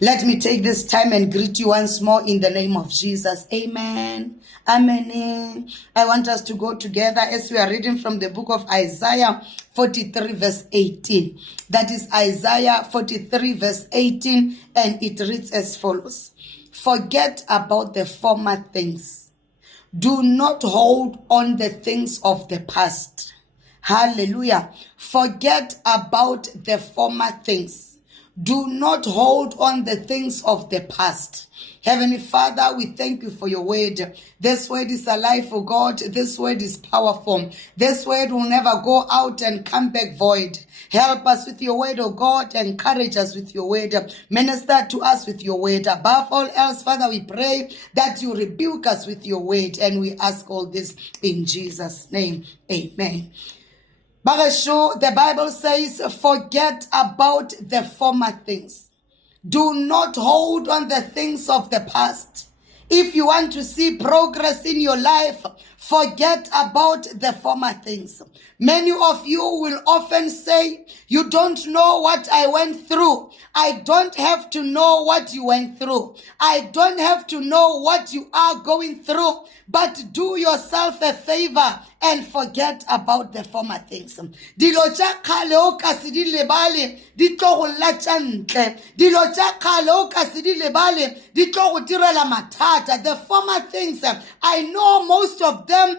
Let me take this time and greet you once more in the name of Jesus. Amen. Amen. I want us to go together as we are reading from the book of Isaiah 43 verse 18. That is Isaiah 43 verse 18, and it reads as follows. Forget about the former things. Do not hold on the things of the past. Hallelujah. Forget about the former things. Do not hold on the things of the past. Heavenly Father, we thank you for your word. This word is alive, for God. This word is powerful. This word will never go out and come back void. Help us with your word, oh God. Encourage us with your word. Minister to us with your word. Above all else, Father, we pray that you rebuke us with your word. And we ask all this in Jesus' name. Amen. Bagasho, the Bible says, forget about the former things. Do not hold on the things of the past. If you want to see progress in your life, forget about the former things. Many of you will often say, you don't know what I went through. I don't have to know what you went through. I don't have to know what you are going through. But do yourself a favor and forget about the former things. Dilo tša kgale o ka se di lebale di tlo go latša ntle. Dilo tša kgale o ka se di lebale di tlo go direla mathata. The former things, I know most of them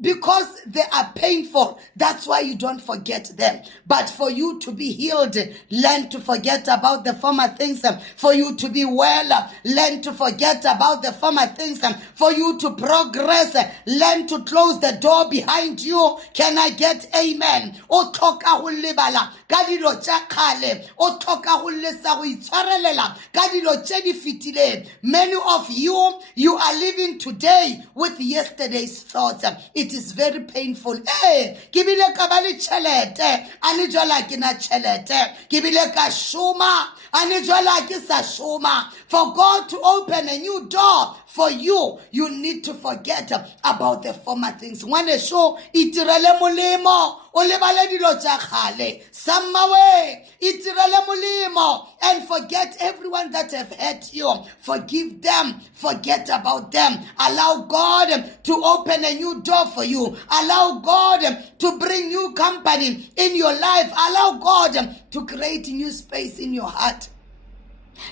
because they are painful. That's why you don't forget them. But for you to be healed, learn to forget about the former things. For you to be well, learn to forget about the former things. For you to progress, learn to close the door behind you. Can I get amen? O tlhoka go lebala ka dilo tša kgale. O tlhoka go lesa go itshwarelela ka dilo tše di fetileng. Many of you are living today with yesterday's thoughts. It is very painful. Hey, ke bile ka ba le tšhelete, a ne jwala ke na tšhelete. Ke bile ka šoma, a ne jwala ke sa šoma. For God to open a new door for you, you need to forget about the former things. Ngwane sho itirele molemo, o lebale dilo tša kgale. Samawe, itirele molemo, and forget everyone that have hurt you. Forgive them. Forget about them. Allow God to open a new door for you. Allow God to bring new company in your life. Allow God to create new space in your heart.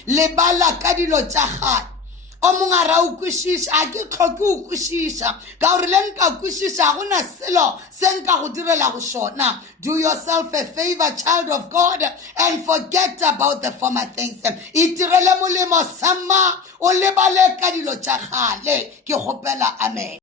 Lebala ka dilo tša kgale. O mongwe ra o kwešiša, a ke tlhoke o kwešiša ka gore le nka kwešiša go na selo se nka go direla go šona. Do yourself a favor, child of God, and forget about the former things. Itirele molemo sama, o lebale ka dilo tša kgale. Ke kgopela amen.